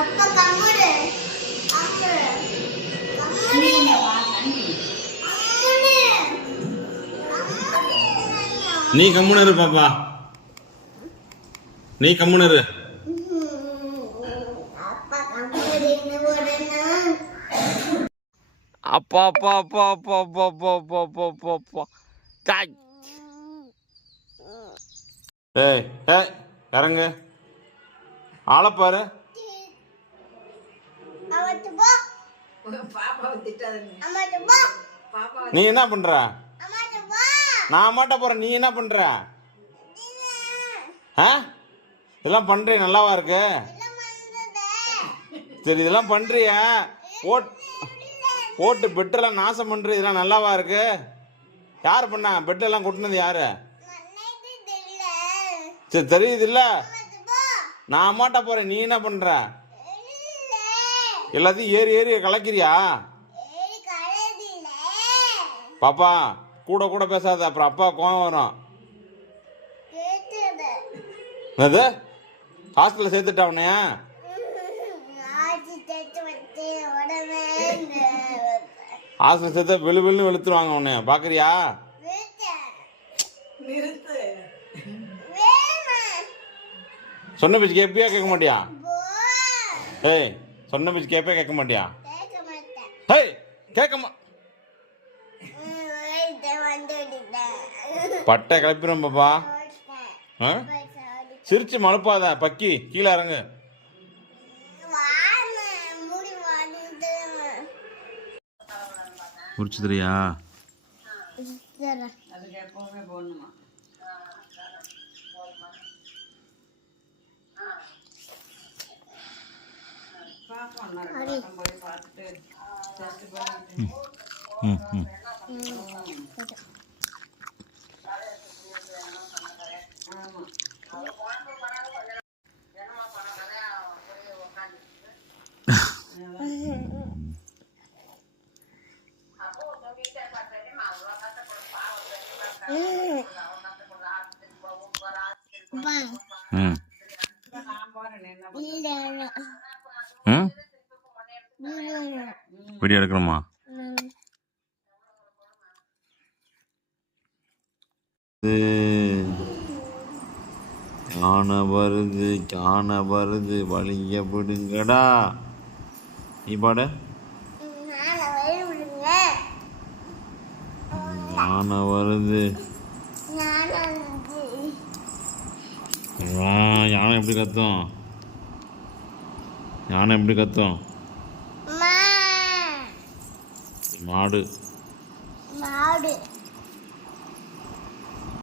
அப்பா கம்முரு நீ கம்முன்னு இரு பாப்பா, நீ கம்முன்னு இரு. அப்பா அப்பா அப்பா அப்பா அப்பா அப்பா அப்பா அப்பா அப்பா அப்பா தாய். ஏய் ஏய் இறங்கு, ஆளப்பாரு. நீ என்ன பண்ற? நான் மாட்ட போறேன், நீ என்ன பண்ற? இதெல்லாம் பண்றிய நல்லாவா இருக்கு? சரி இதெல்லாம் பண்றிய போட்டு பெட்டெல்லாம் நாசம் பண்ற, இதெல்லாம் நல்லாவா இருக்கு? யார் பண்ணா பெட்டெல்லாம் கொட்டினது? யாரு? சரி தெரியுது இல்ல, நான் மாட்ட போறேன், நீ என்ன பண்ற? எல்லாத்தையும் ஏறி ஏறி கலக்கிறியா? பாப்பா கூட கூட பேசாத, அப்புறம் அப்பா கோவம் வரும். அது ஹாஸ்டல்ல சேர்த்துட்டா உன்னைய? ஹாஸ்டல் சேர்த்தா வெளு வெளுன்னு வெளுத்துருவாங்க உன்னைய, பாக்குறியா? சொன்ன பேச்சு கேப்பியா கேட்க மாட்டியா? ஏய் சொன்ன பேச்சு கேப்பியா கேட்க மாட்டியா? ஏய் கேட்க பட்டை கிளப்பிடும் பாப்பா. சிரிச்சு மழுப்பாத பக்கி, கீழே இறங்கு. முடிச்சு தெரியா? வீடியோ எடுக்கணுமா? யானை வருது யானை வருது வழிய விடுங்கடா. நீ பாட. யானை வருது. யானை எப்படி கத்தும்? யானை எப்படி கத்தும்? மாடு.